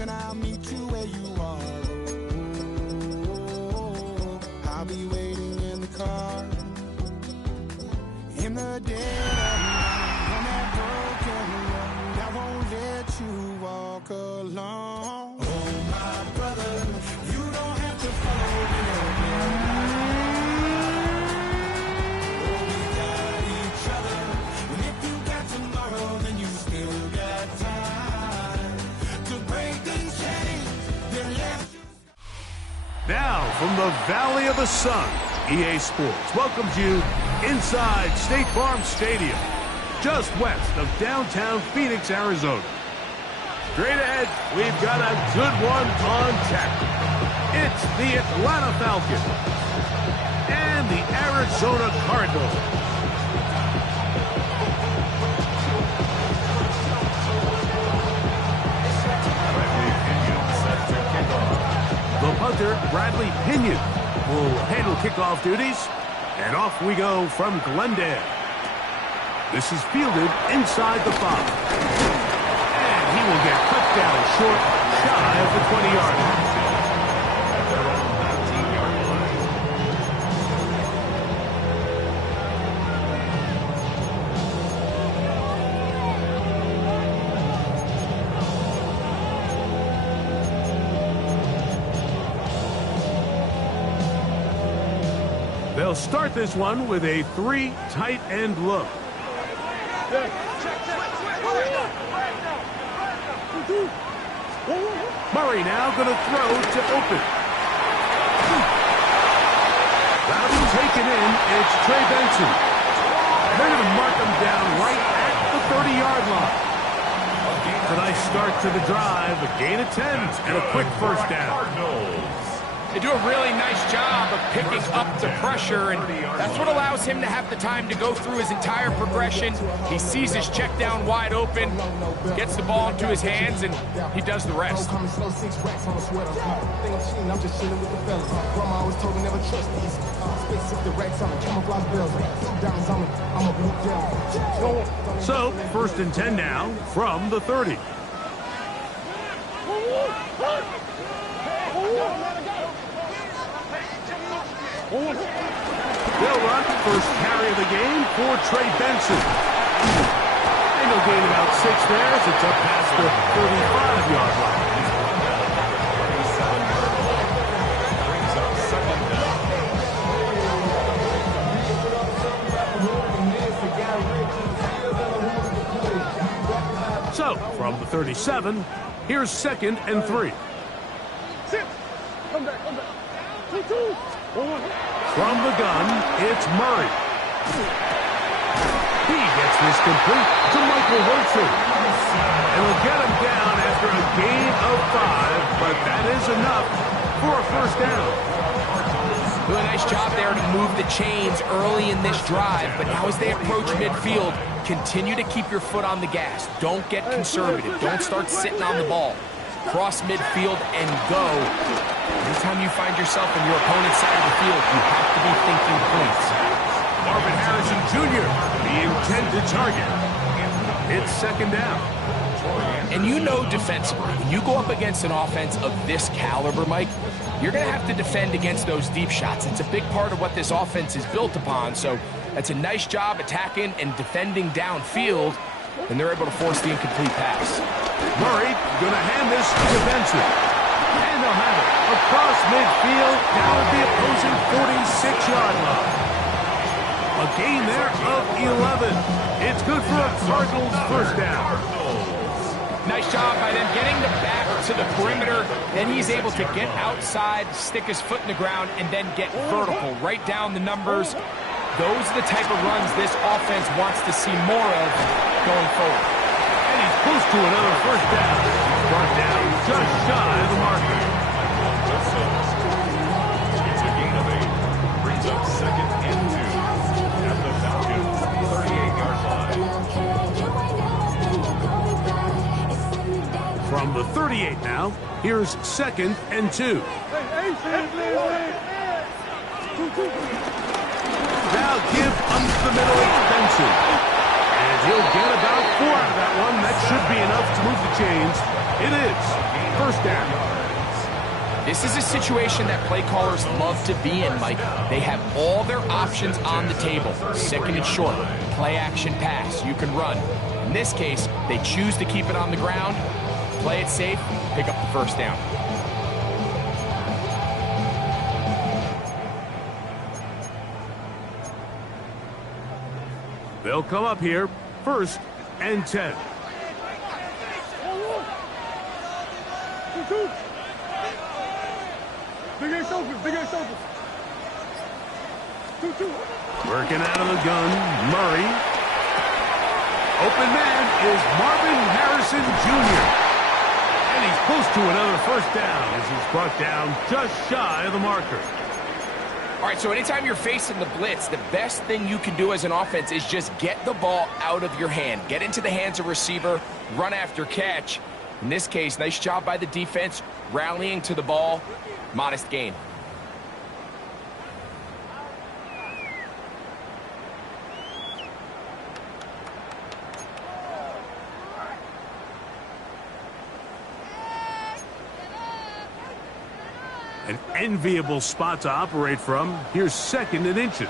and I'll meet you where you are. Oh, I'll be waiting in the car in the dead of night on that broken road. I won't let you walk alone. Oh, my brother, you don't have to follow me again. Oh, we got each other, and if you got tomorrow, then you still got time to break these chains that left you. Now, from the Valley of the Sun, EA Sports welcomes you inside State Farm Stadium, just west of downtown Phoenix, Arizona. Straight ahead, we've got a good one on tap. It's the Atlanta Falcons and the Arizona Cardinals. The punter, Bradley Pinion, will handle kickoff duties. And off we go from Glendale. This is fielded inside the 5. And he will get clipped down short, shy of the 20-yard line. They'll start this one with a 3 tight end look. Murray now going to throw to open. That'll be taken in. It's Trey Benson. They're going to mark him down right at the 30-yard line. It's a nice start to the drive. A gain of 10 and a quick first down. They do a really nice job of picking up the pressure, and that's what allows him to have the time to go through his entire progression. He sees his check down wide open, gets the ball into his hands, and he does the rest. So, 1st and 10 now from the 30. They'll run first carry of the game for Trey Benson. And he'll gain about 6 there as it's up past the 35-yard line. So, from the 37, here's 2nd and 3. From the gun, it's Murray. He gets this complete to Michael Wilson. And will get him down after a gain of 5, but that is enough for a first down. Doing a nice job there to move the chains early in this drive, but now as they approach midfield, continue to keep your foot on the gas. Don't get conservative. Don't start sitting on the ball. Cross midfield and go. Anytime you find yourself on your opponent's side of the field, you have to be thinking points. Marvin Harrison Jr., the intended target. It's 2nd down. And you know defensively, when you go up against an offense of this caliber, Mike, you're going to have to defend against those deep shots. It's a big part of what this offense is built upon, so that's a nice job attacking and defending downfield, and they're able to force the incomplete pass. Murray going to hand this to Benson. And they'll have it across midfield, down at the opposing 46-yard line. A gain there of 11. It's good for a Cardinals first down. Nice job by them getting the back to the perimeter. Then he's able to get outside, stick his foot in the ground, and then get vertical, right down the numbers. Those are the type of runs this offense wants to see more of going forward. And he's close to another first down. He's brought down just shy of the marker. It's a gain of 8. Brings up 2nd and 2 at the Falcons' 38-yard line. From the 38 now, here's 2nd and 2. Now give up the middle to Benson. And he'll get about 4 out of that one. That should be enough to move the chains. It is first down. This is a situation that play callers love to be in, Mike. They have all their options on the table. Second and short, play action pass, you can run. In this case, they choose to keep it on the ground, play it safe, pick up the first down. They'll come up here, first and 10. Working out of the gun, Murray. Open man is Marvin Harrison Jr. And he's close to another first down as he's brought down just shy of the marker. All right, so anytime you're facing the blitz, the best thing you can do as an offense is just get the ball out of your hand. Get into the hands of receiver, run after catch. In this case, nice job by the defense, rallying to the ball, modest gain. An enviable spot to operate from. Here's second and inches.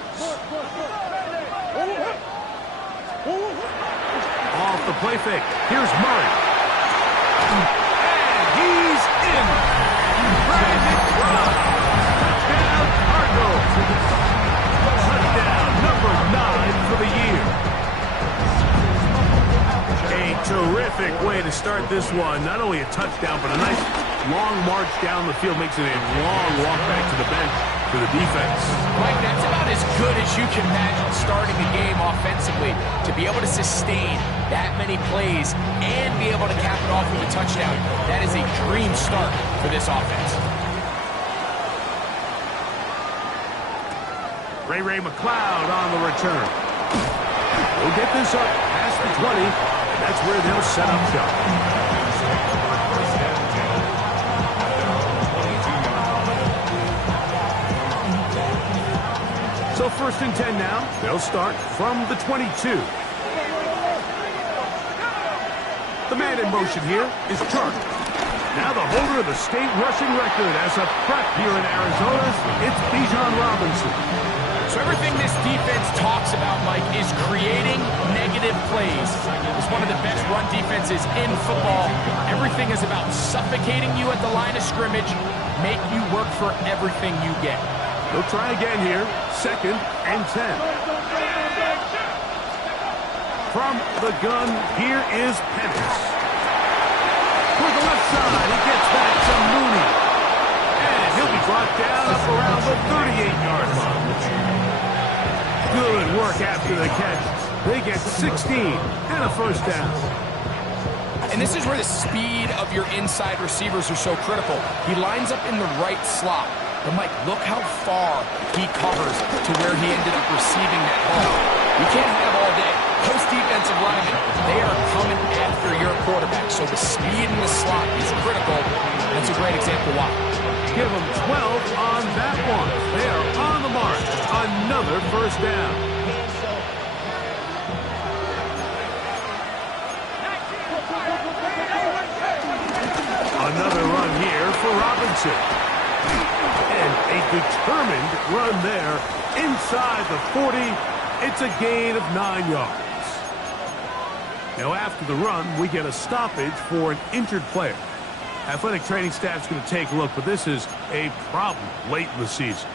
Off the play fake. Here's Murray. And he's in. Brandon Robb. Touchdown, Cardinals. Touchdown number 9 for the year. A terrific way to start this one. Not only a touchdown, but a nice long march down the field. Makes it a long walk back to the bench for the defense. Mike, that's about as good as you can imagine starting a game offensively. To be able to sustain that many plays and be able to cap it off with a touchdown, that is a dream start for this offense. Ray McLeod on the return. We'll get this up past the 20. That's where they'll set up shop. So first and 10 now. They'll start from the 22. The man in motion here is Charlie. Now the holder of the state rushing record as a prep here in Arizona, it's Bijan Robinson. So everything this defense talks about, Mike, is creating negative plays. It's one of the best run defenses in football. Everything is about suffocating you at the line of scrimmage, make you work for everything you get. They'll try again here, second and 10. From the gun, here is Pettis. Toward the left side, he gets back to Mooney. And he'll be brought down up around the 38-yard line. Good work after the catch. They get 16 and a first down. And this is where the speed of your inside receivers are so critical. He lines up in the right slot. But, Mike, look how far he covers to where he ended up receiving that ball. You can't have all day. Those defensive linemen, they are coming after your quarterback. So the speed in the slot is critical. That's a great example why. Give them 12 on that one. They are on the mark. Another first down. Another run here for Robinson. And a determined run there inside the 40. It's a gain of 9 yards. Now after the run, we get a stoppage for an injured player. Athletic training staff's going to take a look, but this is a problem late in the season.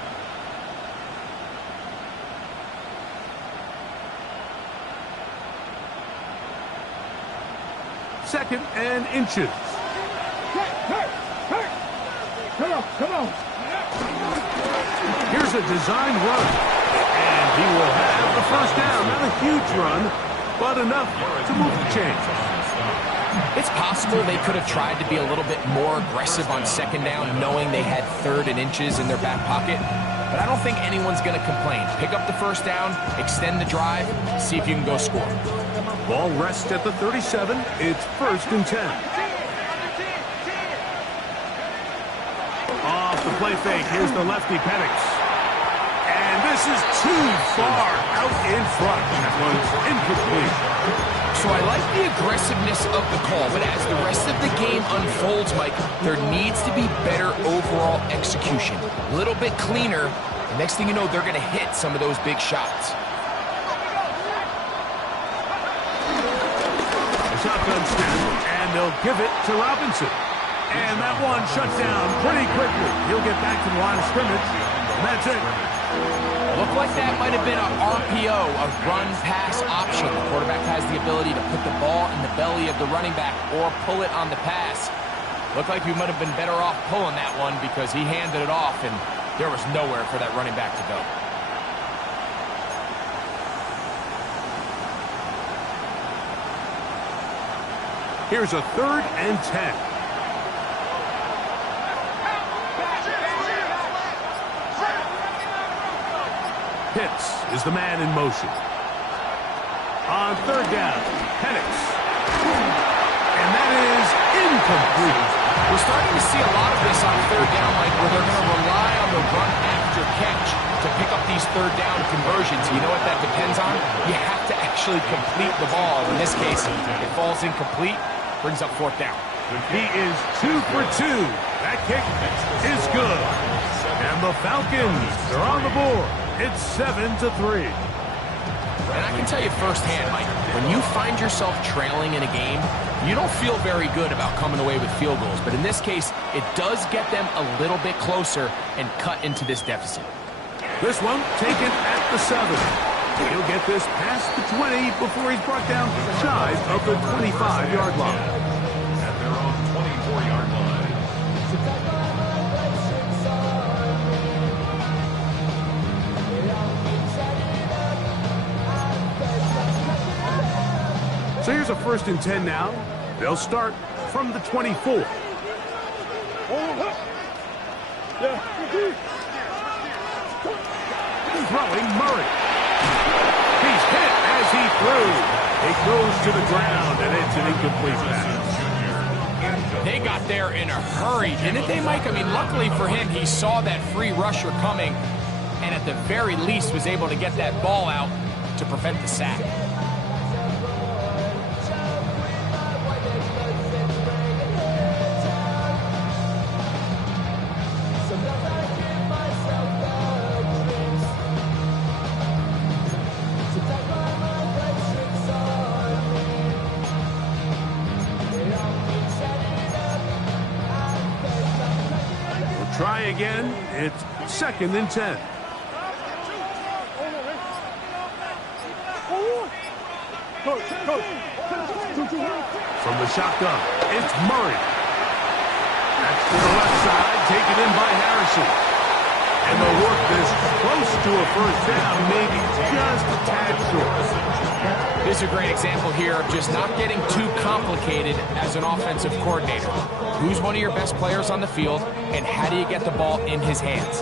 Second and inches. Come on. Here's a designed run. And he will have the first down. Not a huge run, but enough to move the chains. It's possible they could have tried to be a little bit more aggressive on second down, knowing they had third and inches in their back pocket. But I don't think anyone's going to complain. Pick up the first down, extend the drive, see if you can go score. Ball rests at the 37. It's first and 10. Off the play fake, here's the lefty Penix. And This is too far out in front. That one's incomplete. So I like the aggressiveness of the call, but as the rest of the game unfolds, Mike, there needs to be better overall execution. A little bit cleaner. The next thing you know, they're going to hit some of those big shots. The shotgun snap, and they'll give it to Robinson. And that one shut down pretty quickly. He'll get back to the line of scrimmage, and that's it. Looked like that might have been an RPO, a run-pass option. The quarterback has the ability to put the ball in the belly of the running back or pull it on the pass. Looked like we might have been better off pulling that one because he handed it off, and there was nowhere for that running back to go. Here's a 3rd and 10. Pitts is the man in motion. On 3rd down, Penix. And that is incomplete. We're starting to see a lot of this on 3rd down, Mike, where they're going to rely on the run after catch to pick up these 3rd down conversions. You know what that depends on? You have to actually complete the ball. In this case, it falls incomplete, brings up 4th down. He is 2 for 2. That kick is good. And the Falcons are on the board. It's 7-3. And I can tell you firsthand, Mike, when you find yourself trailing in a game, you don't feel very good about coming away with field goals. But in this case, it does get them a little bit closer and cut into this deficit. This one taken at the 7. He'll get this past the 20 before he's brought down shy of the 25-yard line. At their own 24-yard line. So here's a 1st and 10 now. They'll start from the 24. Throwing Murray. He's hit as he threw. It goes to the ground, and it's an incomplete pass. They got there in a hurry, didn't they, Mike? I mean, luckily for him, he saw that free rusher coming, and at the very least was able to get that ball out to prevent the sack. Try again. It's 2nd and 10. From the shotgun, it's Murray. That's to the left side, taken in by Harrison. And they'll work this close to a 1st down, maybe just a tad short. This is a great example here of just not getting too complicated as an offensive coordinator. Who's one of your best players on the field, and how do you get the ball in his hands?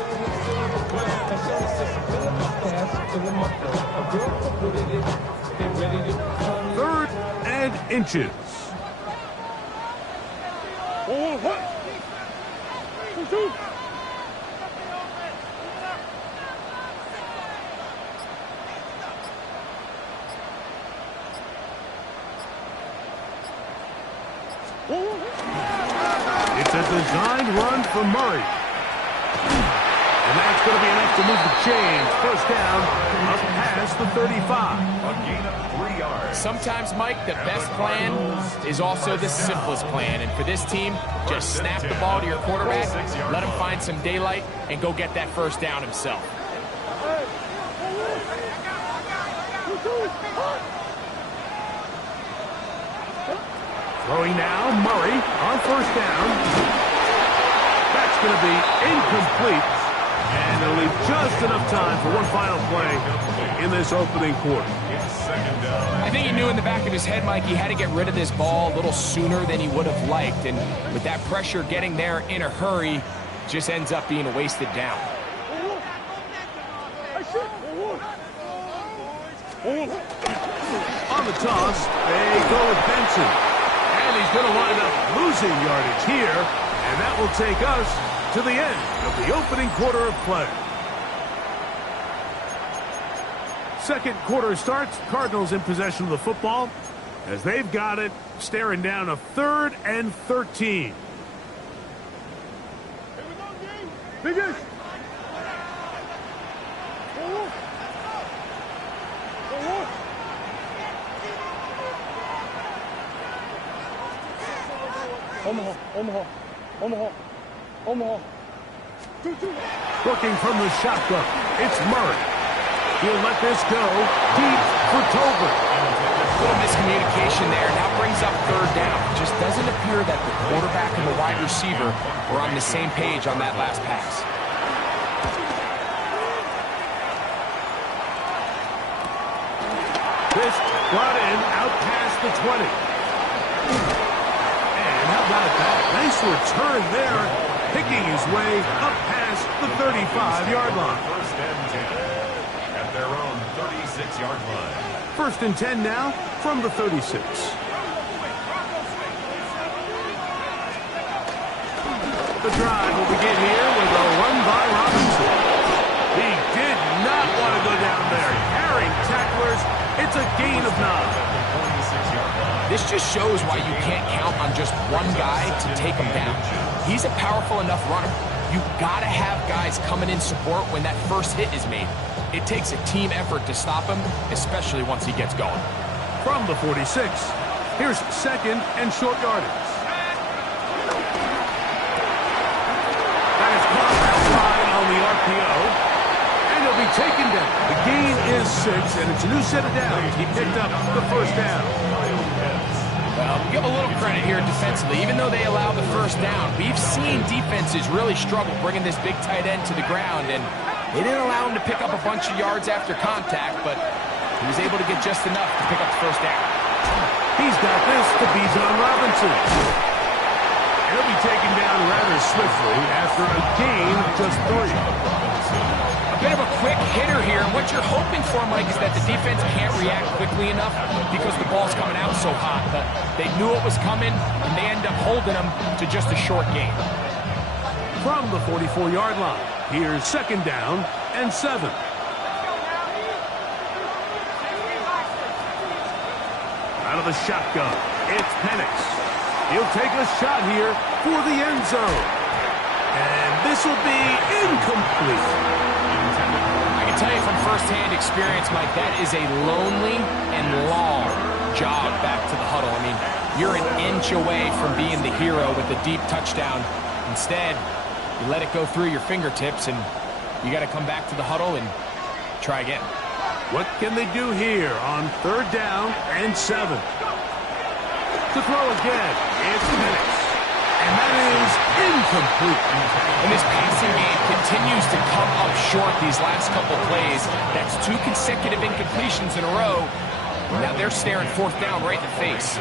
3rd and inches. It's a designed run for Murray. And that's going to be enough to move the chains. 1st down, up past the 35. A gain of 3 yards. Sometimes, Mike, the best plan is also the simplest plan. And for this team, just snap the ball to your quarterback, let him find some daylight, and go get that 1st down himself. Throwing now, Murray on 1st down. That's going to be incomplete. And it'll leave just enough time for one final play in this opening quarter. I think he knew in the back of his head, Mike, he had to get rid of this ball a little sooner than he would have liked. And with that pressure getting there in a hurry, just ends up being a wasted down. On the toss, they go with Benson. And he's going to wind up losing yardage here. And that will take us to the end of the opening quarter of play. Second quarter starts. Cardinals in possession of the football as they've got it, staring down a 3rd and 13. Biggest. Omaha. Looking from the shotgun, it's Murray. He'll let this go deep for Tolbert. A little miscommunication there. Now brings up 3rd down. It just doesn't appear that the quarterback and the wide receiver were on the same page on that last pass. This brought in out past the 20. And how about that? Nice return there, picking his way up past the 35-yard line. First and 10 at their own 36-yard line. 1st and 10 now from the 36. The drive will begin here with a run by Robinson. He did not want to go down there. Carrying tacklers. It's a gain of 9. This just shows why you can't count on just one guy to take him down. He's a powerful enough runner. You've got to have guys coming in support when that first hit is made. It takes a team effort to stop him, especially once he gets going. From the 46, here's 2nd and short yardage. That is caught outside on the RPO. And he'll be taken down. The gain is 6, and it's a new set of downs. He picked up the 1st down. Well, give a little credit here defensively. Even though they allow the 1st down, we've seen defenses really struggle bringing this big tight end to the ground, and they didn't allow him to pick up a bunch of yards after contact, but he was able to get just enough to pick up the 1st down. He's got this to Bijan Robinson. He'll be taken down rather swiftly after a gain of just 3. A bit of a quick hitter here. What you're hoping for, Mike, is that the defense can't react quickly enough because the ball's coming out so hot. But they knew it was coming, and they end up holding them to just a short gain. From the 44-yard line, here's 2nd down and 7. Out of the shotgun, it's Penix. He'll take a shot here for the end zone. And this will be incomplete. I can tell you from firsthand experience, Mike, that is a lonely and long jog back to the huddle. I mean, you're an inch away from being the hero with a deep touchdown. Instead, you let it go through your fingertips, and you got to come back to the huddle and try again. What can they do here on 3rd down and 7? To throw again, it's Penix. And that is incomplete. And this passing game continues to come up short these last couple plays. That's 2 consecutive incompletions in a row. Now they're staring 4th down right in the face.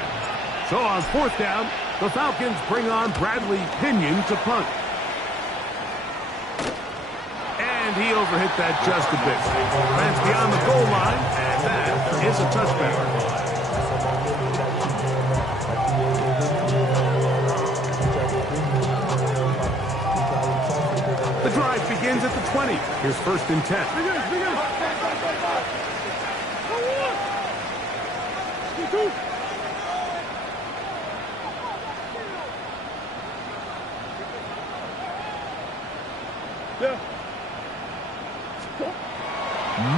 So on 4th down, the Falcons bring on Bradley Pinion to punt. And he overhit that just a bit. Lands beyond the goal line, and that is a touchback. The drive begins at the 20. Here's 1st and 10.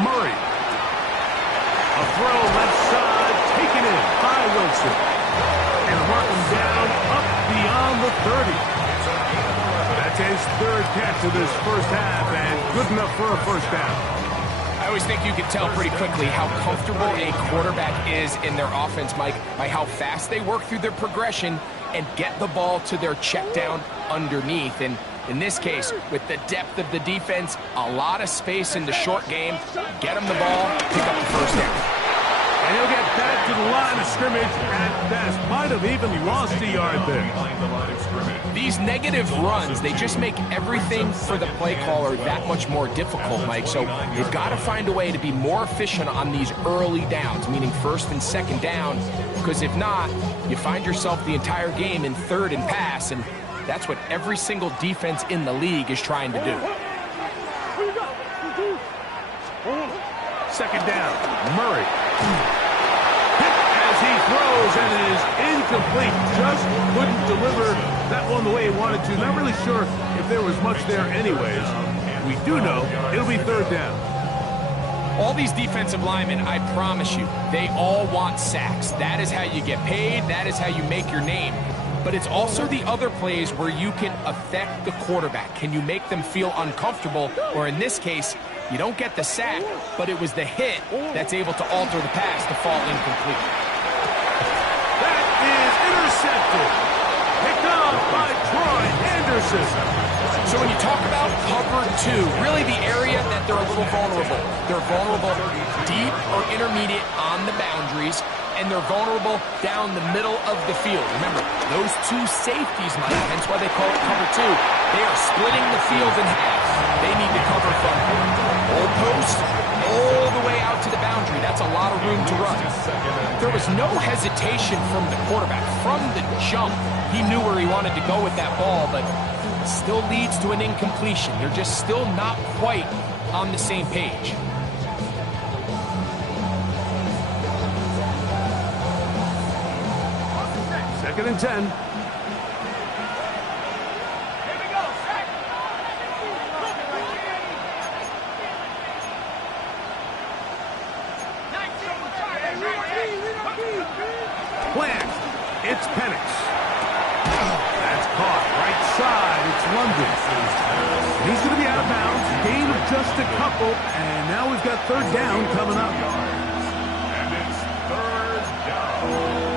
Murray. A throw left side, taken in by Wilson. And mark him down up beyond the 30. That's his 3rd catch of this 1st half, and good enough for a 1st down. I always think you can tell pretty quickly how comfortable a quarterback is in their offense, Mike, by how fast they work through their progression and get the ball to their check down underneath. And in this case, with the depth of the defense, a lot of space in the short game, get them the ball, pick up the 1st down. And he'll get back to the line of scrimmage at best. Might have even lost a yard there. These negative runs, they just make everything for the play caller that much more difficult, Mike. So you've got to find a way to be more efficient on these early downs, meaning 1st and 2nd down, because if not, you find yourself the entire game in 3rd and pass, and that's what every single defense in the league is trying to do. Second down. Murray. Hit as he throws, and it is incomplete. Just couldn't deliver that one the way he wanted to. Not really sure if there was much there anyways. We do know it'll be third down. All these defensive linemen, I promise you, they all want sacks. That is how you get paid. That is how you make your name. But it's also the other plays where you can affect the quarterback. Can you make them feel uncomfortable? Or in this case, you don't get the sack, but it was the hit that's able to alter the pass to fall incomplete. That is intercepted. Picked off by Troy Anderson. So when you talk about cover two, really the area that they're a little vulnerable. They're vulnerable deep or intermediate on the boundaries, and they're vulnerable down the middle of the field. Remember, those two safeties, Mike, hence why they call it cover two. They are splitting the field in half. They need to cover from goal post all the way out to the boundary. That's a lot of room to run. There was no hesitation from the quarterback. From the jump, he knew where he wanted to go with that ball, but it still leads to an incompletion. They're just still not quite on the same page. Second and 10. Plant. It's Penix. That's caught. Right side. It's London. He's going to be out of bounds. Gain of just a couple. And now we've got third down coming up. And it's third down.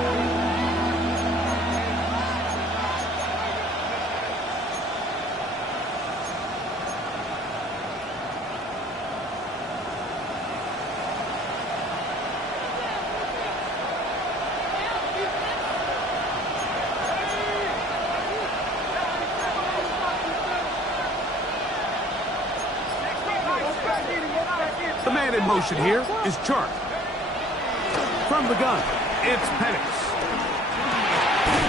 The man in motion here is Chark. From the gun, it's Penix.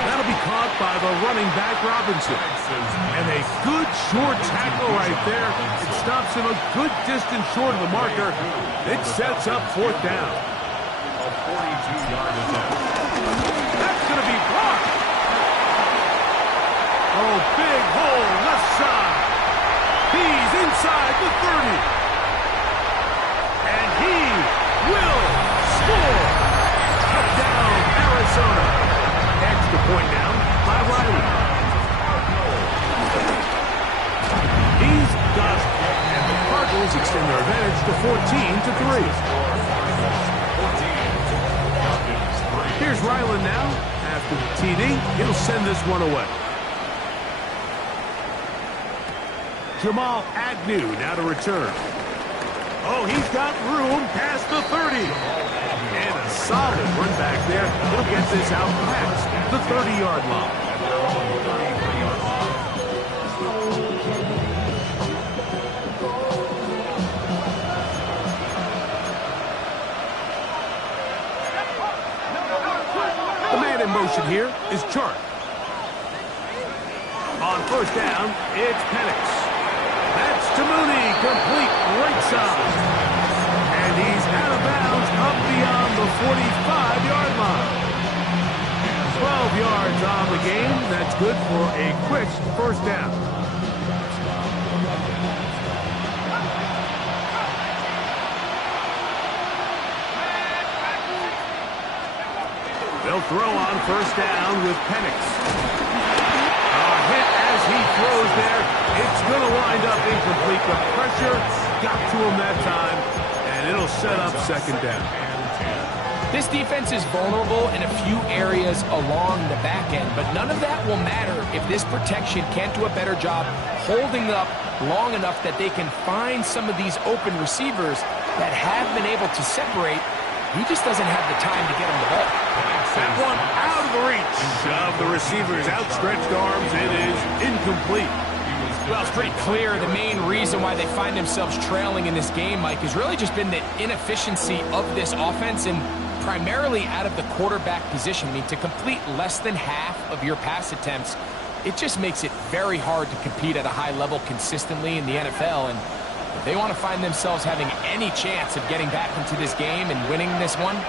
That'll be caught by the running back, Robinson. And a good short tackle right there. It stops him a good distance short of the marker. It sets up fourth down. A 42-yard attempt. That's going to be blocked. Oh, big hole left side. He's inside the 30. And he will score. Touchdown, Arizona. Extra point now by Riley. He's got it. And the Cardinals extend their advantage to 14-3. Here's Ryland now. After the TD, he'll send this one away. Jamal Agnew now to return. Oh, he's got room past the 30. And a solid run back there. He'll get this out past the 30-yard line. The man in motion here is Chark. On first down, it's Penix. That's to Mooney, complete right side. And he's out of bounds up beyond the 45-yard line. 12 yards on the game. That's good for a quick first down. They'll throw on first down with Penix. Hit as he throws there. It's going to wind up incomplete. The pressure got to him that time, and it'll set up second down. This defense is vulnerable in a few areas along the back end, but none of that will matter if this protection can't do a better job holding up long enough that they can find some of these open receivers that have been able to separate. He just doesn't have the time to get on the ball. That one out of the reach of the receiver's outstretched arms. It is incomplete. Well, it's pretty clear the main reason why they find themselves trailing in this game, Mike, has really just been the inefficiency of this offense and primarily out of the quarterback position. I mean, to complete less than half of your pass attempts, it just makes it very hard to compete at a high level consistently in the NFL. And If they want to find themselves having any chance of getting back into this game and winning this one,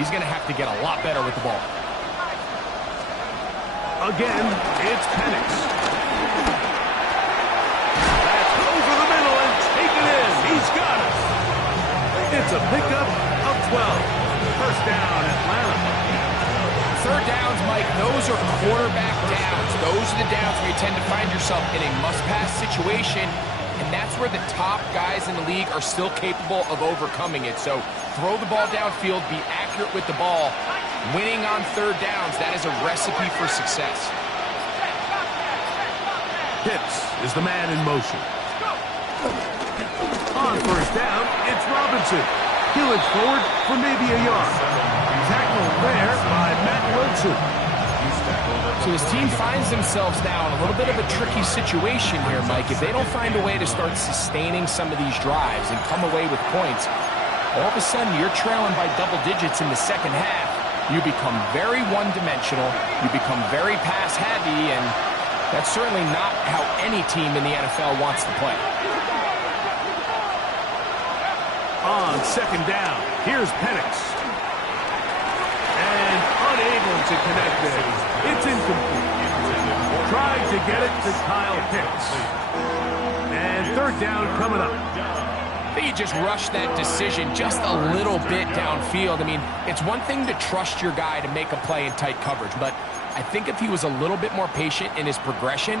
he's going to have to get a lot better with the ball. Again, it's Penix. That's over the middle and taken in. He's got it. It's a pickup of 12. First down, Atlanta. Third downs, Mike, those are quarterback downs. Those are the downs where you tend to find yourself in a must-pass situation, and that's where the top guys in the league are still capable of overcoming it. So throw the ball downfield, be accurate with the ball. Winning on third downs, that is a recipe for success. Pitts is the man in motion. On first down, it's Robinson. He looks forward for maybe a yard. Tackled there by Matt Wilson. So his team finds themselves now in a little bit of a tricky situation here, Mike. If they don't find a way to start sustaining some of these drives and come away with points, all of a sudden you're trailing by double digits in the second half. You become very one-dimensional. You become very pass-heavy, and that's certainly not how any team in the NFL wants to play. On second down, here's Penix. And unable to connect it. It's incomplete. Tried to get it to Kyle Pitts. And third down coming up. I think he just rushed that decision just a little bit downfield. I mean, it's one thing to trust your guy to make a play in tight coverage, but I think if he was a little bit more patient in his progression,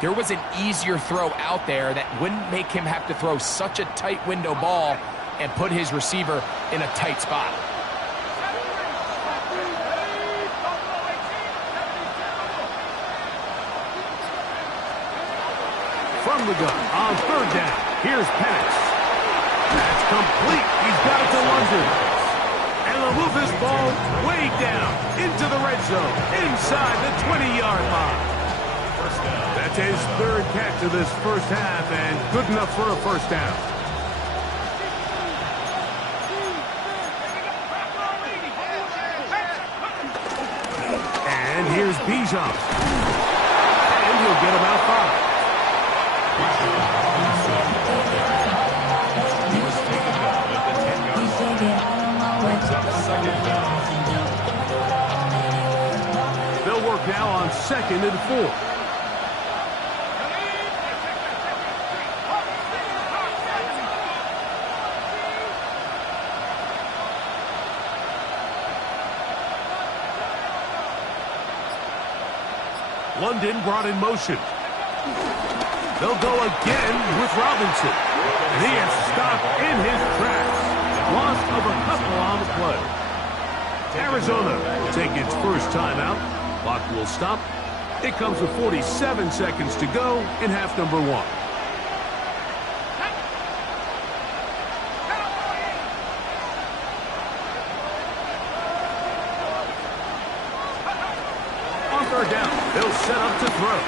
there was an easier throw out there that wouldn't make him have to throw such a tight window ball and put his receiver in a tight spot. From the gun, on third down, here's Penix. That's complete. He's got it to London. And they'll move this ball way down into the red zone, inside the 20-yard line. That's his third catch of this first half, and good enough for a first down. And here's Bijan. And he'll get about 5. They'll work now on 2nd and 4. London brought in motion. They'll go again with Robinson. And he is stopped in his tracks. Loss of a couple on the play. Arizona will take its first timeout. Clock will stop. It comes with 47 seconds to go in half number 1. On third down, they'll set up to throw.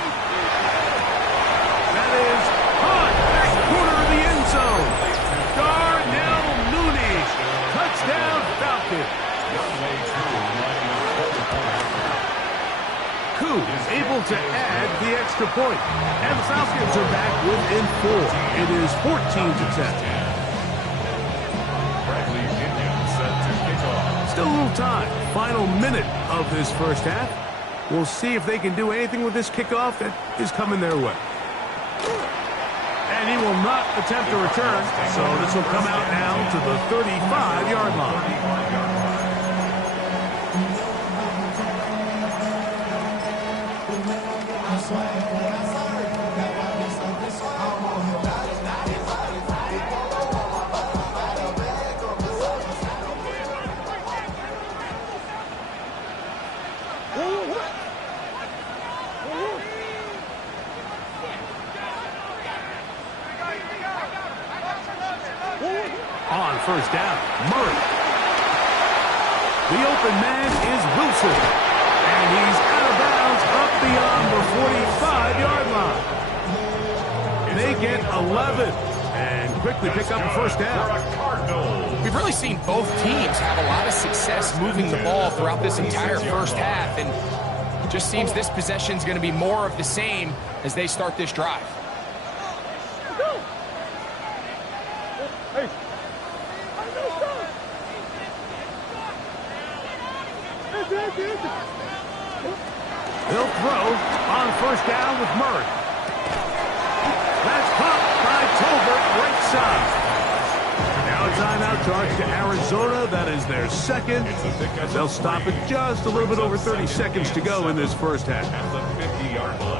That is caught back corner of the end zone. Darnell Mooney, touchdown Falcons. Koo is able to add the extra point. And the Falcons are back within 4. It is 14-10. Still a little time. Final minute of this first half. We'll see if they can do anything with this kickoff that is coming their way. And he will not attempt a return, so this will come out now to the 35-yard line. On first down, Murray. The open man is Wilson. And he's out of bounds up beyond the 45-yard line. They get 11 and quickly pick up a first down. We've really seen both teams have a lot of success moving the ball throughout this entire first half, and it just seems this possession is going to be more of the same as they start this drive. Hey. He'll throw on first down with Murray. That's popped by Tolbert, right side. Now a timeout charge to Arizona. That is their second. They'll stop it just a little bit over 30 seconds to go in this first half.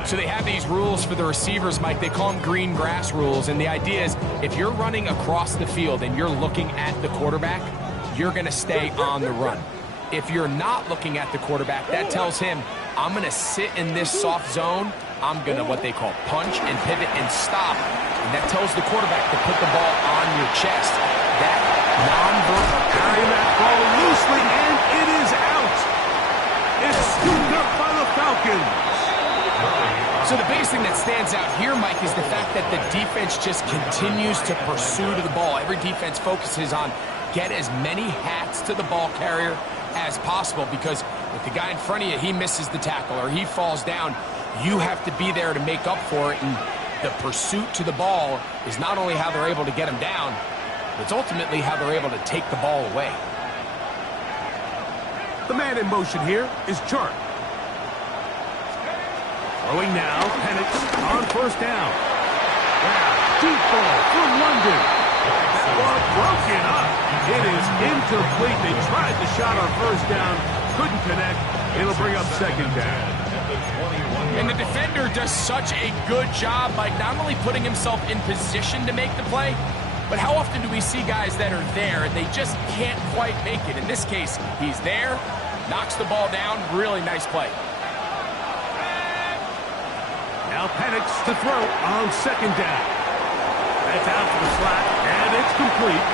So they have these rules for the receivers, Mike. They call them green grass rules. And the idea is if you're running across the field and you're looking at the quarterback, you're going to stay on the run. If you're not looking at the quarterback, that tells him, I'm going to sit in this soft zone. I'm going to what they call punch and pivot and stop. And that tells the quarterback to put the ball on your chest. That non-verbal Carrying that ball loosely, and it is out. It's scooped up by the Falcons. So the biggest thing that stands out here, Mike, is the fact that the defense just continues to pursue to the ball. Every defense focuses on get as many hats to the ball carrier as possible, because if the guy in front of you, he misses the tackle or he falls down, you have to be there to make up for it. And the pursuit to the ball is not only how they're able to get him down, it's ultimately how they're able to take the ball away. The man in motion here is Chart. Throwing now, Penix on first down. Deep ball from London. That ball broken up. It is incomplete. They tried the shot on first down, couldn't connect. It'll bring up second down. And the defender does such a good job by not only putting himself in position to make the play, but how often do we see guys that are there and they just can't quite make it? In this case, he's there, knocks the ball down, really nice play. Now Penix to throw on second down. That's out for the slot, and it's complete.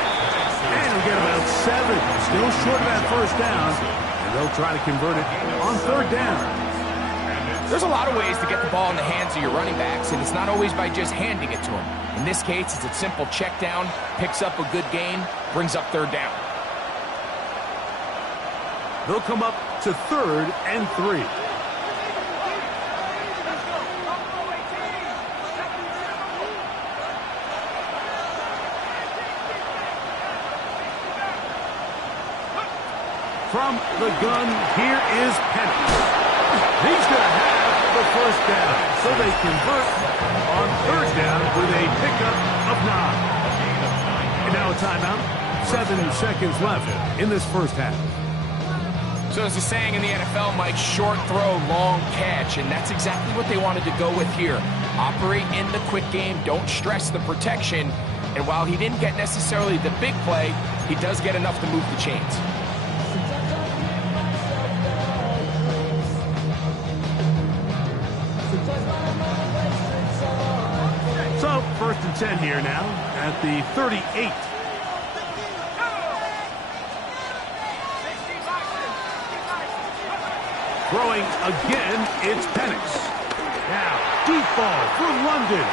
And we get about 7. Still short of that first down, and they'll try to convert it on third down. There's a lot of ways to get the ball in the hands of your running backs, and it's not always by just handing it to them. In this case, it's a simple check down, picks up a good gain, brings up third down. They'll come up to 3rd and 3. From the gun, here is Penix. He's going to have the first down, so they convert on third down with a pickup of 9. And now a timeout. 7 seconds left in this first half. So as the saying in the NFL, Mike, short throw, long catch, and that's exactly what they wanted to go with here. Operate in the quick game, don't stress the protection, and while he didn't get necessarily the big play, he does get enough to move the chains. So, 1st and 10 here now at the 38. Throwing again, it's Penix. Now, deep ball from London.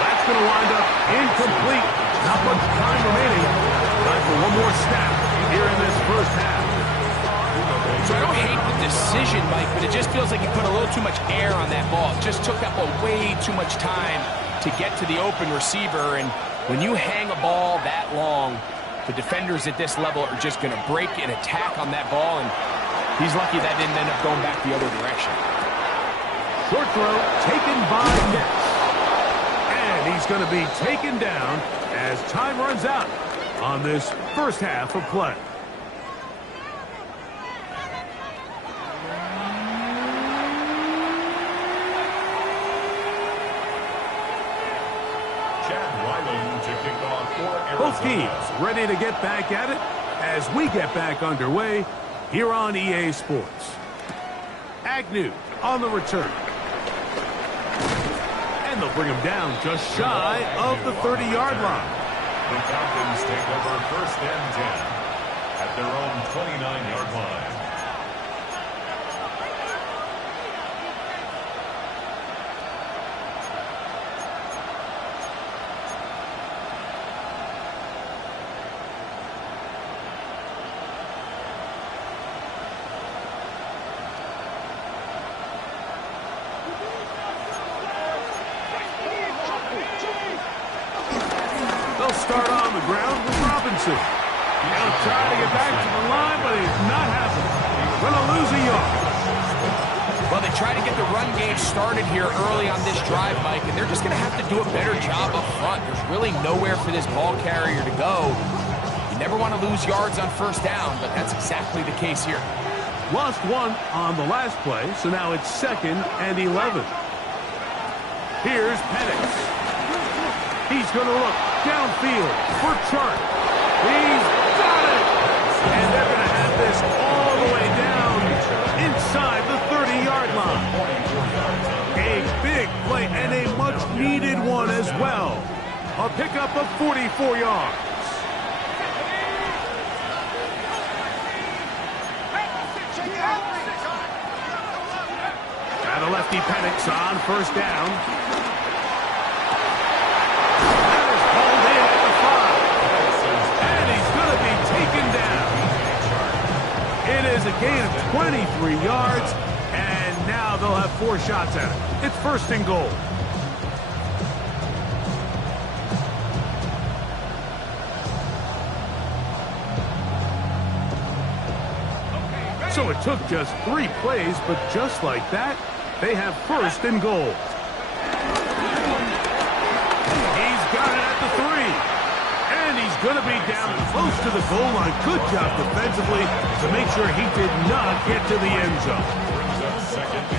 That's going to wind up incomplete. Not much time remaining. Time for one more snap here in this first half. So I don't hate the decision, Mike, but it just feels like he put a little too much air on that ball. It just took up way too much time to get to the open receiver. And when you hang a ball that long, the defenders at this level are just going to break and attack on that ball. And he's lucky that didn't end up going back the other direction. Short throw taken by Nix. And he's going to be taken down as time runs out on this first half of play. Both teams ready to get back at it as we get back underway here on EA Sports. Agnew on the return. And they'll bring him down just shy of the 30-yard line. The Falcons take over 1st and 10 at their own 29-yard line. start on the ground with Robinson. He'll try to get back to the line, but it's not happening. Going to lose a yard. Well, they try to get the run game started here early on this drive, Mike, and they're just going to have to do a better job up front. There's really nowhere for this ball carrier to go. You never want to lose yards on first down, but that's exactly the case here. Lost one on the last play, so now it's 2nd and 11. Here's Penix. He's going to look downfield for Chart. He's got it! And they're going to have this all the way down inside the 30-yard line. A big play and a much-needed one as well. A pickup of 44 yards. And a lefty Penix on first down. That is hauled in at the 5. And he's going to be taken down. It is a gain of 23 yards, and now they'll have 4 shots at it. It's 1st and goal. So it took just 3 plays, but just like that, they have 1st and goal. He's got it at the 3. And he's going to be down close to the goal line. Good job defensively to make sure he did not get to the end zone.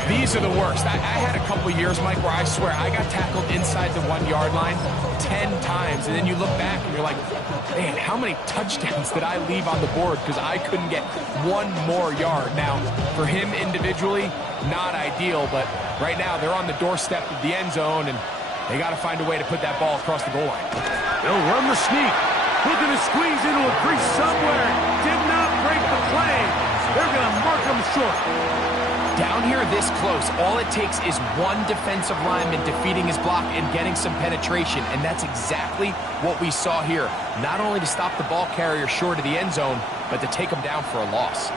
These are the worst. I had a couple years, Mike, where I swear I got tackled inside the 1-yard line 10 times. And then you look back and you're like, man, how many touchdowns did I leave on the board because I couldn't get 1 more yard? Now, for him individually, not ideal, but right now they're on the doorstep of the end zone, and they got to find a way to put that ball across the goal line. They'll run the sneak. Looking to squeeze into a crease somewhere. Did not break the play. They're going to mark him short. Down here this close, all it takes is one defensive lineman defeating his block and getting some penetration, and that's exactly what we saw here. Not only to stop the ball carrier short of the end zone, but to take him down for a loss.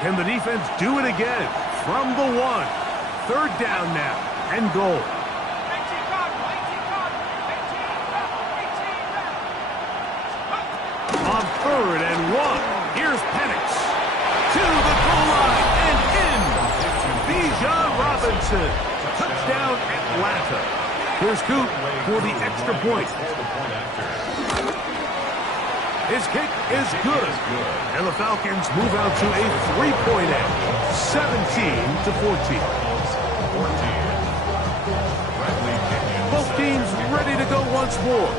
Can the defense do it again? From the 1. 3rd down now, and goal. On 3rd and 1, here's Penix. To the goal line and in. Bijan Robinson. Touchdown Atlanta. Here's Coop for the extra point. His kick is good. And the Falcons move out to a 3-point edge. 17-14. Both teams ready to go once more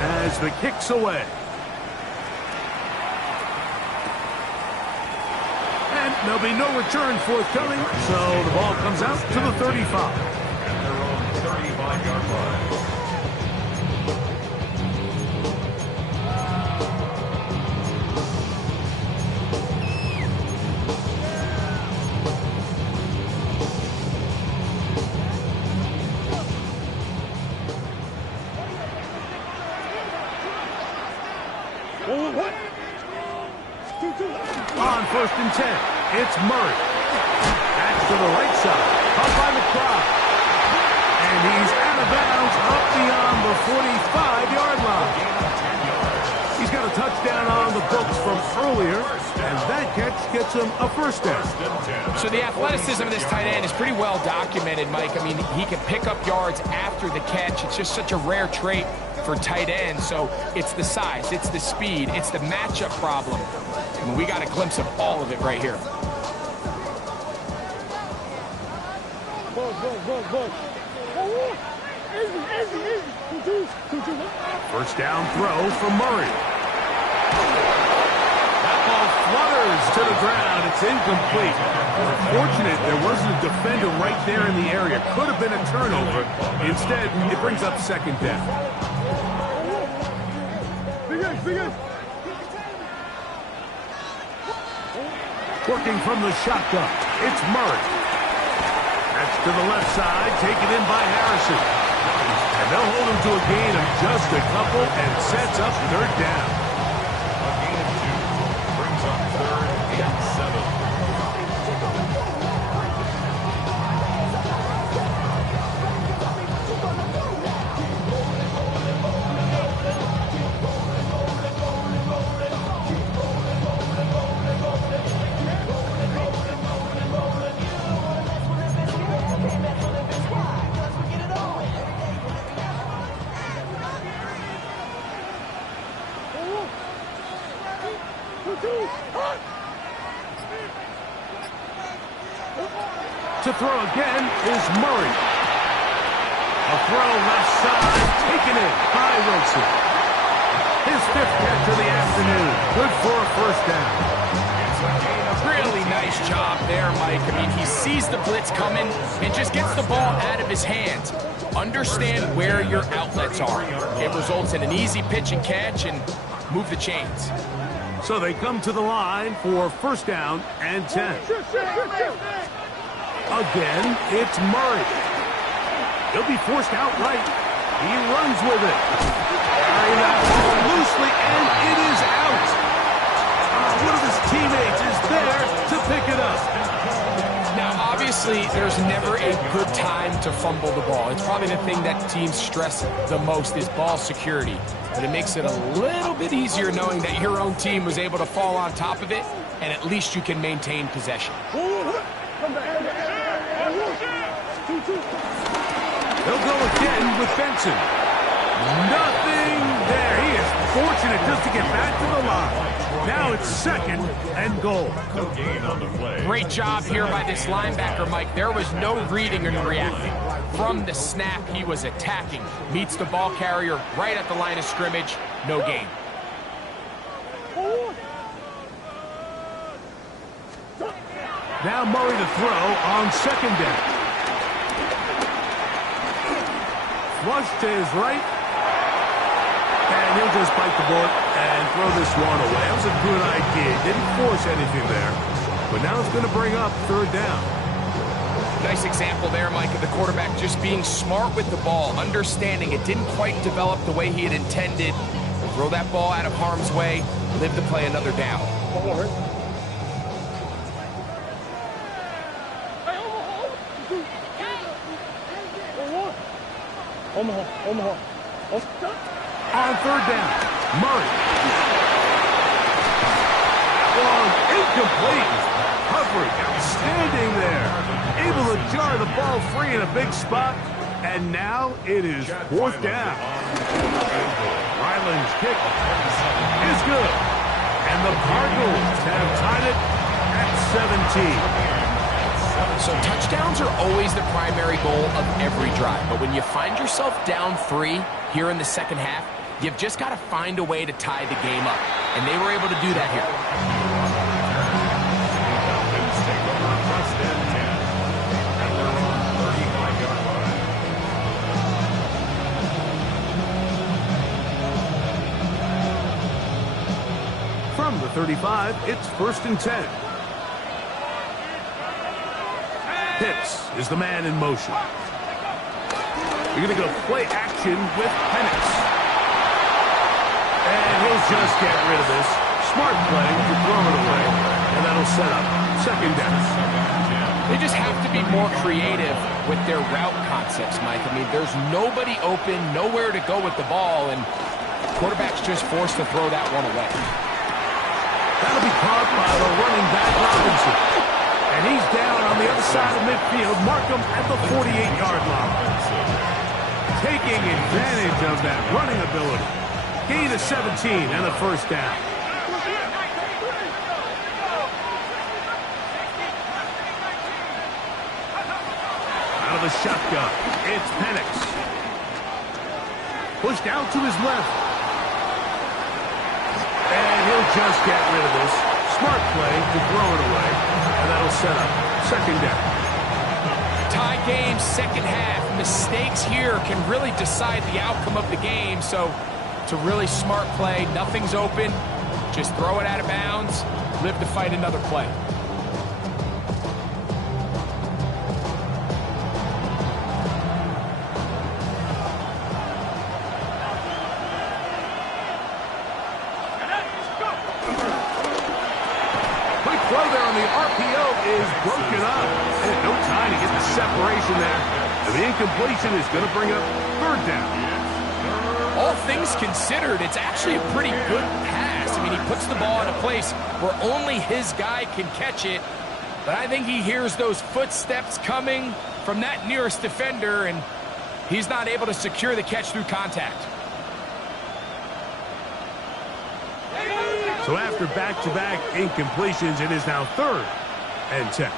as the kick's away. And there'll be no return forthcoming, so the ball comes out to the 35. At their own 35-yard line. On 1st and 10, it's Murray. That's to the right side, caught by McBride. And he's out of bounds up beyond the 45-yard line. He's got a touchdown on the books from earlier, and that catch gets him a 1st down. So the athleticism of this tight end is pretty well documented, Mike. I mean, he can pick up yards after the catch. It's just such a rare trait for tight ends. So it's the size, it's the speed, it's the matchup problem. I mean, we got a glimpse of all of it right here. First down throw for Murray. That ball flutters to the ground. It's incomplete. Unfortunate there wasn't a defender right there in the area. Could have been a turnover. Instead, it brings up 2nd down. Working from the shotgun, it's Murray. That's to the left side, taken in by Harrison. And they'll hold him to a gain of just a couple and sets up 3rd down. A gain of 2 brings up 3rd and 7. To throw again is Murray. A throw left side, taken in by Wilson. His 5th catch of the afternoon. Good for a first down. Really nice job there, Mike. I mean, he sees the blitz coming and just gets the ball out of his hands. Understand where your outlets are. It results in an easy pitch and catch and move the chains. So they come to the line for first down and 10. Again, it's Murray. He'll be forced out right. He runs with it. Carry that ball loosely, and it is out. One of his teammates is there to pick it up. Now, obviously, there's never a good time to fumble the ball. It's probably the thing that teams stress the most is ball security. But it makes it a little bit easier knowing that your own team was able to fall on top of it, and at least you can maintain possession. They'll go again with Benson. Nothing there. He is fortunate just to get back to the line. Now it's 2nd and goal. No gain on the play. Great job here by this linebacker, Mike. There was no reading and reacting. From the snap, he was attacking. Meets the ball carrier right at the line of scrimmage. No gain. Now Murray to throw on 2nd down. Flush to his right. And he'll just bite the bullet and throw this one away. That was a good idea. Didn't force anything there. But now it's going to bring up 3rd down. Nice example there, Mike, of the quarterback just being smart with the ball, understanding it didn't quite develop the way he had intended. Throw that ball out of harm's way, live to play another down. Omaha. On 3rd down, Murray. Long, incomplete. Coverage, outstanding there. Able to jar the ball free in a big spot. And now it is 4th down. Ryland's kick is good. And the Cardinals have tied it at 17. So touchdowns are always the primary goal of every drive. But when you find yourself down 3 here in the 2nd half, you've just got to find a way to tie the game up. And they were able to do that here. Falcons take over 1st and 10. And they're on 35-yard line. From the 35, it's 1st and 10. Pitts is the man in motion. You're going to go play action with Penix. And he'll just get rid of this. Smart play to throw it away. And that'll set up 2nd down. They just have to be more creative with their route concepts, Mike. I mean, there's nobody open, nowhere to go with the ball, and quarterback's just forced to throw that one away. That'll be caught by the running back, Robinson. And he's down on the other side of midfield. Mark him at the 48-yard line. Taking advantage of that running ability. Gain of 17 and a 1st down. Out of the shotgun, it's Penix. Pushed out to his left. And he'll just get rid of this. Smart play to throw it away. And that'll set up 2nd down. Tie game, 2nd half. Mistakes here can really decide the outcome of the game. So it's a really smart play. Nothing's open. Just throw it out of bounds. Live to fight another play. Throw there on the RPO is broken up. And no time to get the separation there. And the incompletion is going to bring up 3rd down. All things considered, it's actually a pretty good pass. I mean, he puts the ball in a place where only his guy can catch it. But I think he hears those footsteps coming from that nearest defender, and he's not able to secure the catch through contact. So after back-to-back incompletions, it is now 3rd and 10.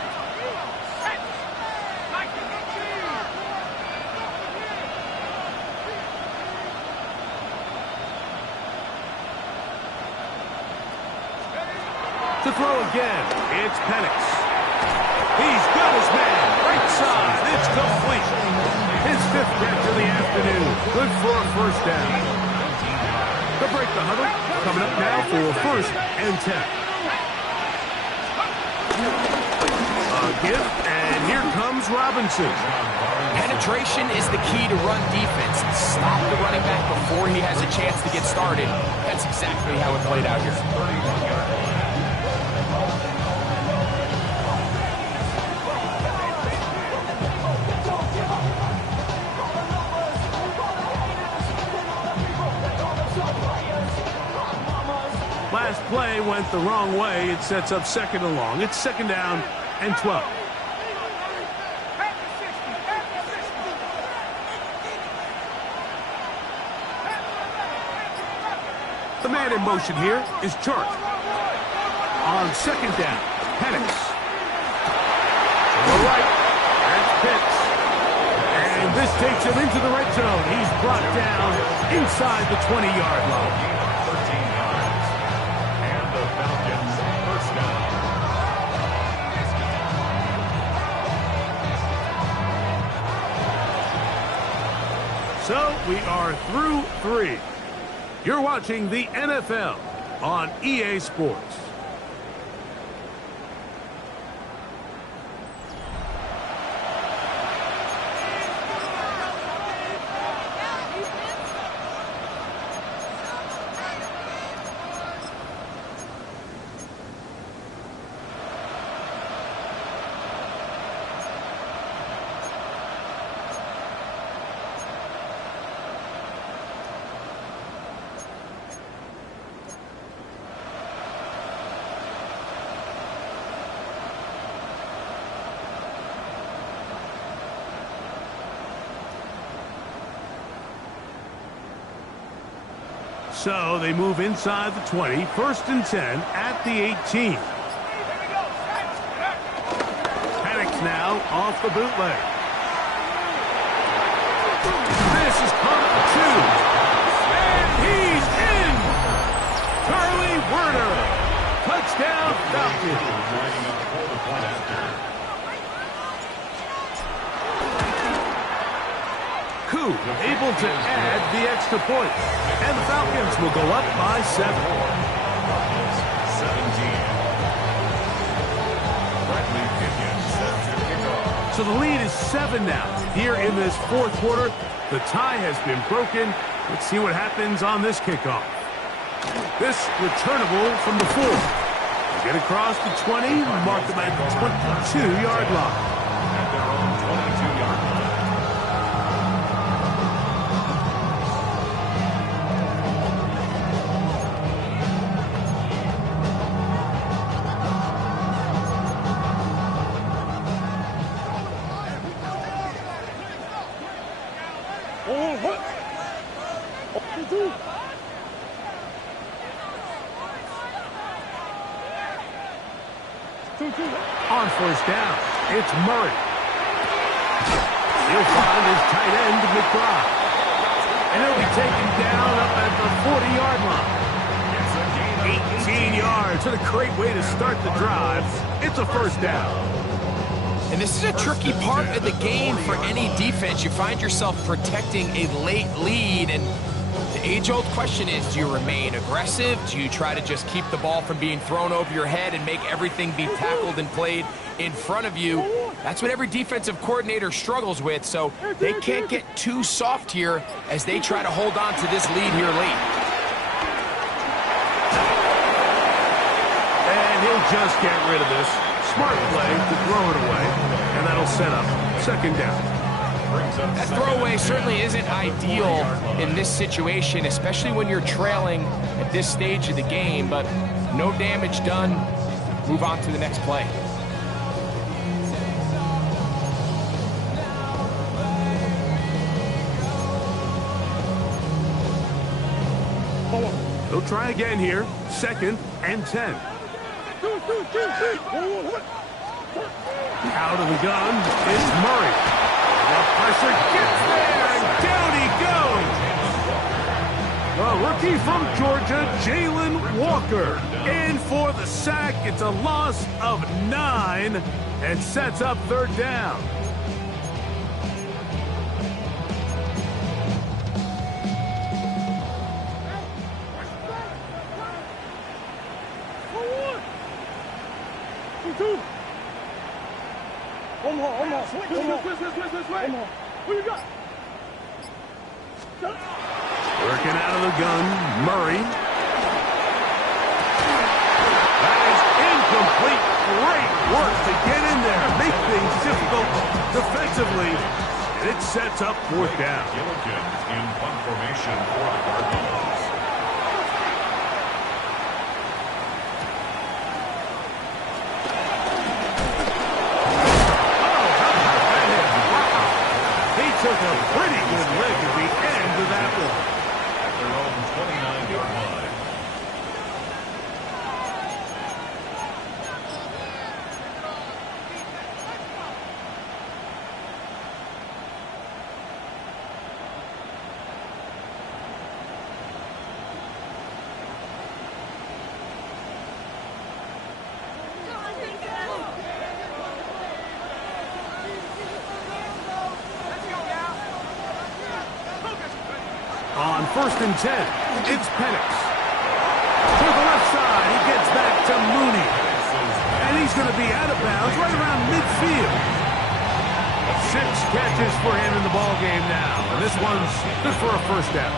To throw again, it's Penix. He's got his man, right side, it's complete. His 5th catch of the afternoon, good for a first down. To break the huddle, coming up now for 1st and 10. A give, and here comes Robinson. Penetration is the key to run defense. Stop the running back before he has a chance to get started. That's exactly how it played out here. Last play went the wrong way. It sets up 2nd and long. It's 2nd down and 12. The man in motion here is Chark. On 2nd down, Penix. To the right, that's Pitts. And this takes him into the red zone. He's brought down inside the 20-yard line. Falcons first down. So we are through 3. You're watching the NFL on EA Sports. So they move inside the 20, 1st and 10 at the 18. Penix now off the bootleg. This is caught for 2. And he's in! Charlie Werner. Touchdown Falcons. Able to add the extra point. And the Falcons will go up by 7. 17. So the lead is 7 now. Here in this 4th quarter, the tie has been broken. Let's see what happens on this kickoff. This returnable from the 4. Get across the 20, mark them at the 22-yard line. At their own 22-yard line. On 1st down, it's Murray. He'll find his tight end, McBride. And he'll be taken down up at the 40-yard line. 18 yards. What a great way to start the drive. It's a 1st down. And this is a tricky part of the game for any defense. You find yourself protecting a late lead, and the age-old question is, do you remain aggressive? Do you try to just keep the ball from being thrown over your head and make everything be tackled and played in front of you? That's what every defensive coordinator struggles with, so they can't get too soft here as they try to hold on to this lead here late. And he'll just get rid of this. Smart play to throw it away, and that'll set up 2nd down. That throwaway certainly isn't ideal in this situation, especially when you're trailing at this stage of the game, but no damage done. Move on to the next play. They'll try again here. 2nd and 10. Out of the gun is Murray. The pressure gets there, and down he goes. The rookie from Georgia, Jalen Walker, in for the sack. It's a loss of 9 and sets up 3rd down. Who you got? Working out of the gun, Murray. That is incomplete. Great work to get in there, make things difficult defensively, and it sets up 4th down. Gilligan in punt formation for the Cardinals. Took a pretty good lick at the end of that one. At their own 29-yard line. On 1st and 10, it's Penix. To the left side, he gets back to Mooney. And he's going to be out of bounds right around midfield. 6 catches for him in the ballgame now. And this one's good for a 1st down.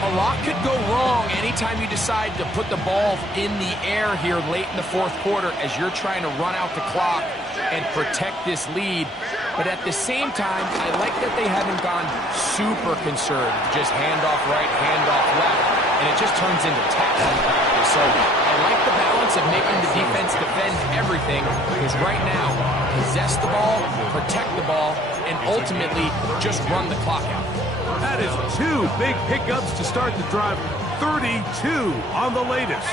A lot could go wrong anytime you decide to put the ball in the air here late in the 4th quarter as you're trying to run out the clock and protect this lead. But at the same time, I like that they haven't gone super conservative. Just handoff right, handoff left, and it just turns into tackling practice. So I like the balance of making the defense defend everything, because right now, possess the ball, protect the ball, and ultimately just run the clock out. That is 2 big pickups to start the drive. 32 on the latest.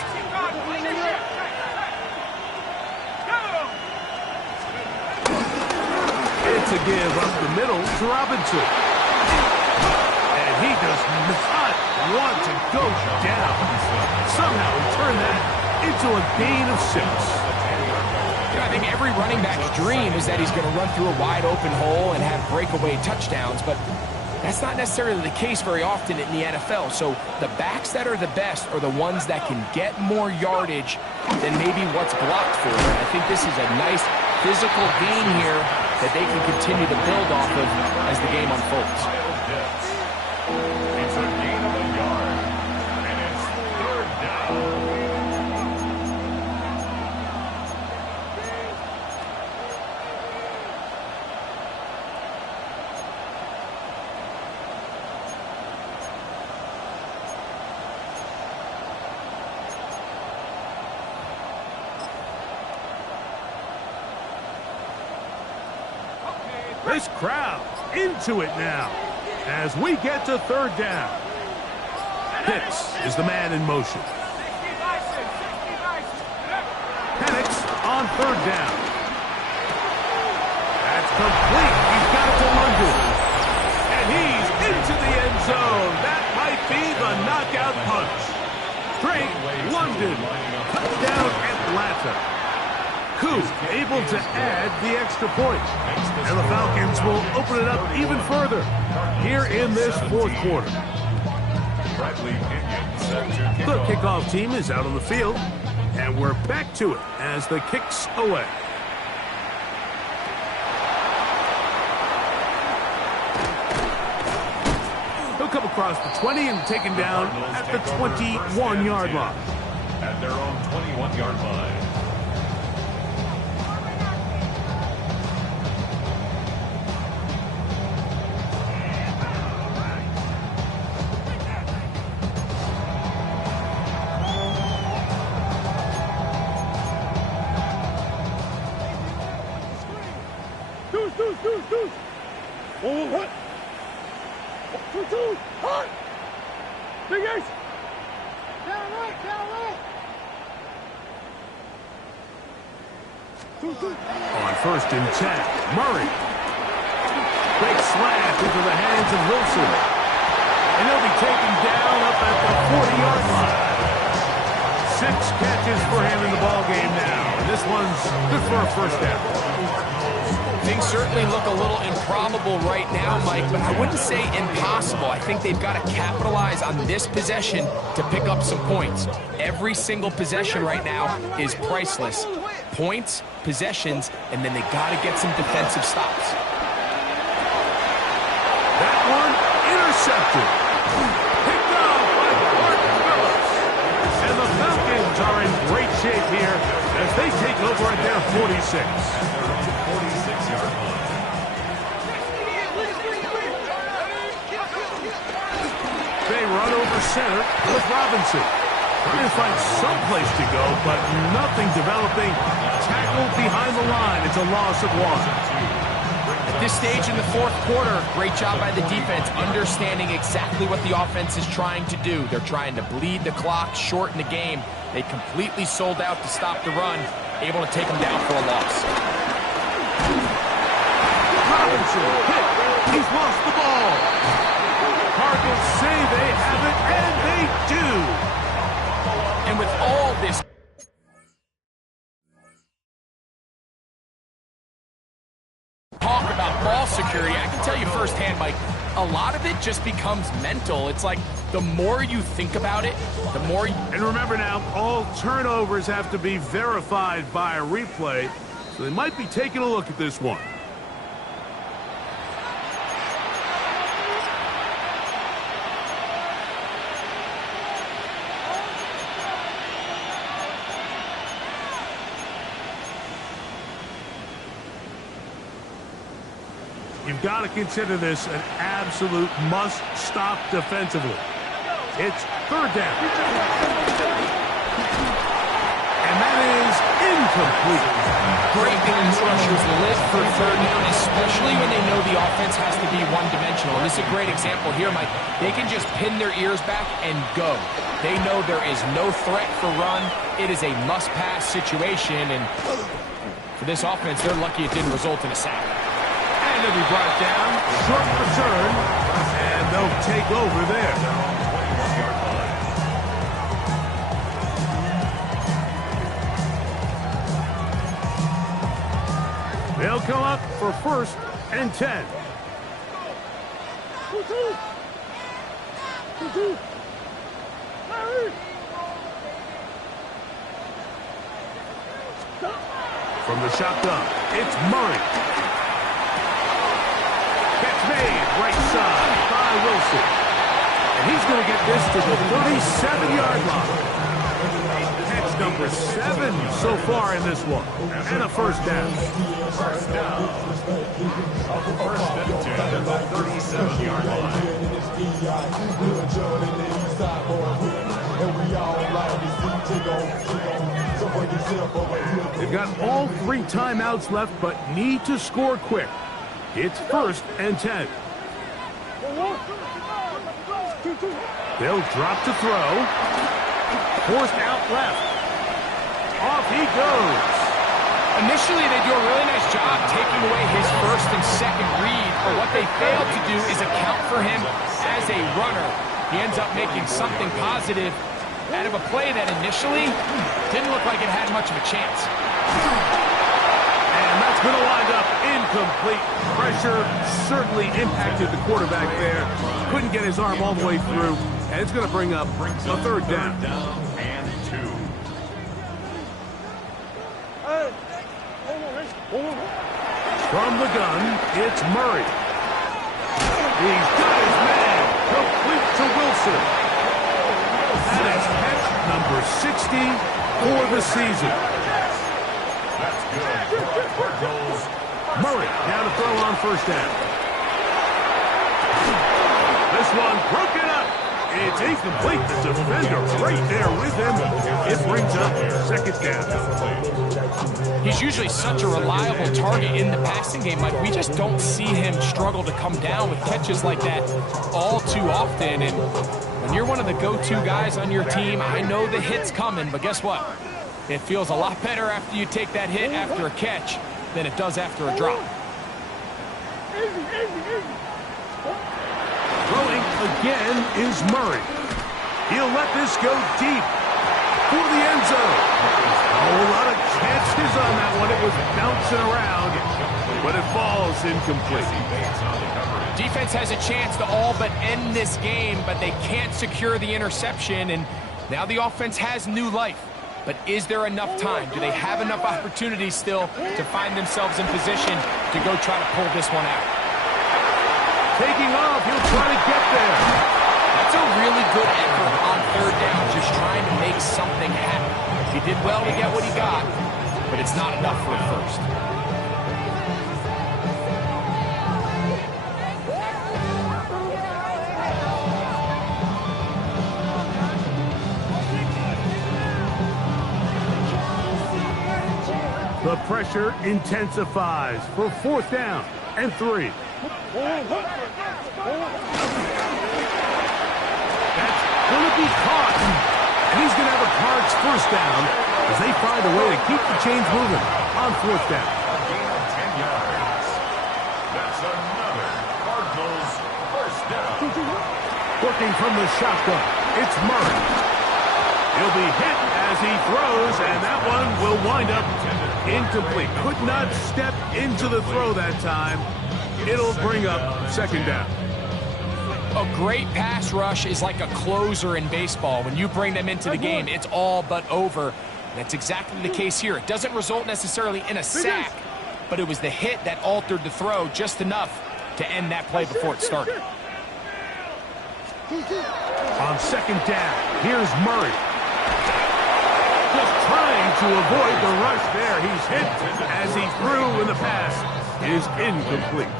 It's a give up the middle to Robinson. And he does not want to go down. Somehow he turned that into a gain of 6. You know, I think every running back's dream is that he's going to run through a wide open hole and have breakaway touchdowns, but that's not necessarily the case very often in the NFL. So the backs that are the best are the ones that can get more yardage than maybe what's blocked for. And I think this is a nice physical gain here that they can continue to build off of as the game unfolds. It's a gain of a yard, and it's 3rd down. This crowd into it now as we get to 3rd down. Pitts is the man in motion. Penix on 3rd down. That's complete. He's got it to London. And he's into the end zone. That might be the knockout punch. Drake London. Touchdown Atlanta. Coup able to add the extra point. And the Falcons will open it up even further here in this 4th quarter. The kickoff team is out on the field, and we're back to it as the kick's away. He'll come across the 20 and taken down at the 21-yard line. At their own 21-yard line. Deuce. 1, hut. 2, hut. Big Ace. On 1st and 10, Murray. Great slant into the hands of Wilson. And he'll be taken down up at the 40-yard line. 6 catches for him in the ballgame now. And this one's good for a first down. Things certainly look a little improbable right now, Mike, but I wouldn't say impossible. I think they've got to capitalize on this possession to pick up some points. Every single possession right now is priceless. Points, possessions, and then they got to get some defensive stops. That one intercepted. Picked up by Martin Phillips. And the Falcons are in great shape here as they take over at their 46. 46-yard line. They run over center with Robinson. Trying to find some place to go, but nothing developing. Tackled behind the line. It's a loss of 1. At this stage in the 4th quarter, great job by the defense, understanding exactly what the offense is trying to do. They're trying to bleed the clock, shorten the game. They completely sold out to stop the run, able to take them down for a loss. Robinson hit. He's lost the ball. Cardinals say they have it, and they do. And with all this talk about ball security, I can tell you firsthand, Mike, a lot of it just becomes mental. It's like the more you think about it, the more you... And remember now, all turnovers have to be verified by a replay, so they might be taking a look at this one. You've got to consider this an absolute must-stop defensively. It's 3rd down. And that is incomplete. Great pass rushers live for 3rd down, especially when they know the offense has to be one-dimensional. And this is a great example here, Mike. They can just pin their ears back and go. They know there is no threat for run. It is a must-pass situation, and for this offense, they're lucky it didn't result in a sack. And they'll be brought down, short return, and they'll take over there. They'll come up for 1st and 10. From the shotgun, it's Murray. Catch made, right side by Wilson. And he's going to get this to the 37-yard line. Catch number 7 so far in this one. And a first down. First down. First and 10 at the 37-yard line. They've got all 3 timeouts left, but need to score quick. It's 1st and 10. They'll drop to throw. Forced out left. Off he goes. Initially, they do a really nice job taking away his 1st and 2nd read, but what they fail to do is account for him as a runner. He ends up making something positive out of a play that initially didn't look like it had much of a chance. And that's going to wind up incomplete. Pressure certainly impacted the quarterback there. Couldn't get his arm all the way through, and it's going to bring up a 3rd down. And 2. From the gun, it's Murray. He's got his man. Complete to Wilson. That is catch number 60 for the season. That's good. Cardinals. Murray down to throw on 1st down. This one broken up. It's incomplete. The defender right there with him. It brings up 2nd down. He's usually such a reliable target in the passing game, but we just don't see him struggle to come down with catches like that all too often. And When you're one of the go-to guys on your team, I know the hit's coming, but guess what? It feels a lot better after you take that hit after a catch than it does after a drop. Throwing again is Murray. He'll let this go deep for the end zone. A whole lot of chances on that one. It was bouncing around, but it falls incomplete. Defense has a chance to all but end this game, but they can't secure the interception, and now the offense has new life. But is there enough time? Do they have enough opportunities still to find themselves in position to go try to pull this one out? Taking off, he'll try to get there. That's a really good effort on third down, just trying to make something happen. He did well to get what he got, but it's not enough for a first. The pressure intensifies for 4th down and 3. That's going to be caught. And he's going to have a Cards first down as they find a way to keep the chains moving on 4th down. A gain of 10 yards. That's another Cardinals first down. Working from the shotgun, it's Murray. He'll be hit as he throws, and that one will wind up incomplete. Could not step into the throw that time. It'll bring up 2nd down. A great pass rush is like a closer in baseball. When you bring them into the game, it's all but over. That's exactly the case here. It doesn't result necessarily in a sack, but it was the hit that altered the throw just enough to end that play before it started. On 2nd down, here's Murray. Just trying to avoid the rush there. He's hit as he threw, and the pass is incomplete.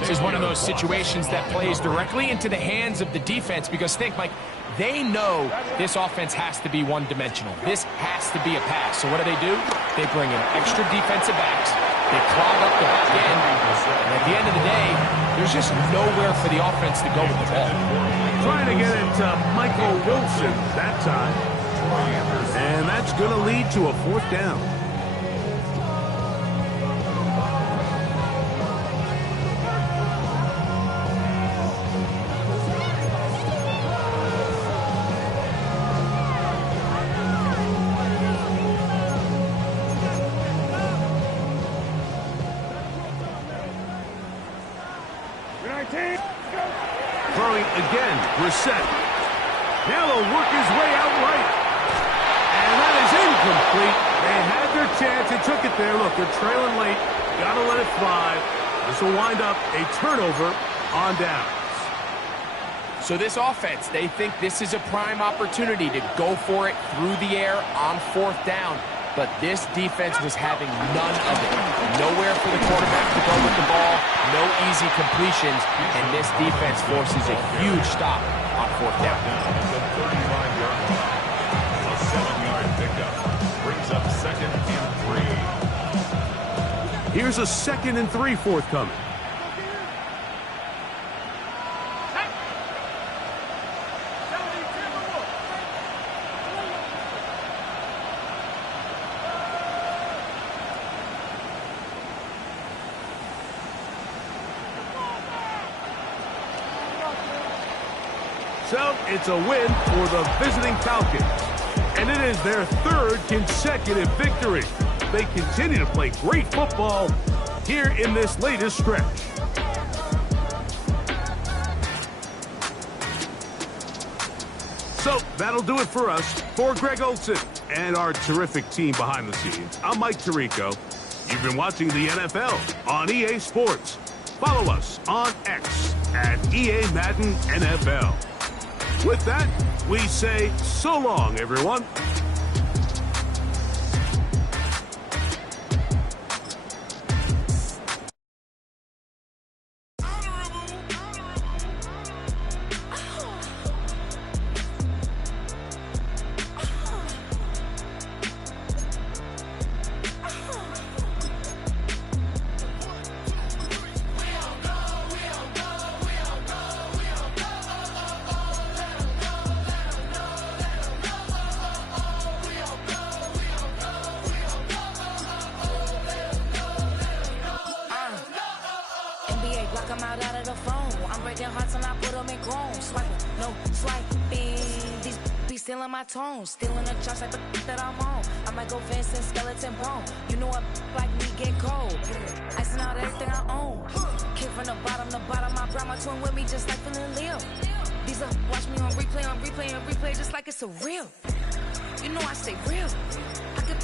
This is one of those situations that plays directly into the hands of the defense because think, Mike, they know this offense has to be one-dimensional. This has to be a pass. So what do? They bring in extra defensive backs. They clog up the back end. And at the end of the day, there's just nowhere for the offense to go with the ball. Trying to get it to Michael Wilson that time. And that's going to lead to a 4th down. Throwing again, Brissett. Now he'll work his way out right. And that is incomplete. They had their chance. They took it there. Look, they're trailing late. Got to let it fly. This will wind up a turnover on downs. So this offense, they think this is a prime opportunity to go for it through the air on 4th down. But this defense was having none of it. Nowhere for the quarterback to go with the ball. No easy completions. And this defense forces a huge stop on 4th down. A 7-yard pickup brings up 2nd and 3. Here's a 2nd and 3 forthcoming. So it's a win for the visiting Falcons. And it is their 3rd consecutive victory. They continue to play great football here in this latest stretch. So that'll do it for us. For Greg Olson and our terrific team behind the scenes, I'm Mike Tirico. You've been watching the NFL on EA Sports. Follow us on X at EA Madden NFL. With that, we say so long, everyone. block them out of the phone. I'm breaking hearts and I put them in chrome. Swiping, no swiping. These be stealing my tones, stealing the chops like the that I'm on. I might go fancy skeleton bone. You know a like me get cold. Icing out everything I own. Kick from the bottom, I brought my twin with me just like feeling Leo. These up, watch me on replay, just like it's a real. You know I stay real. I could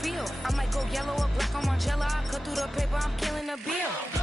feel. I might go yellow or black on Margiela. I cut through the paper, I'm killing the bill.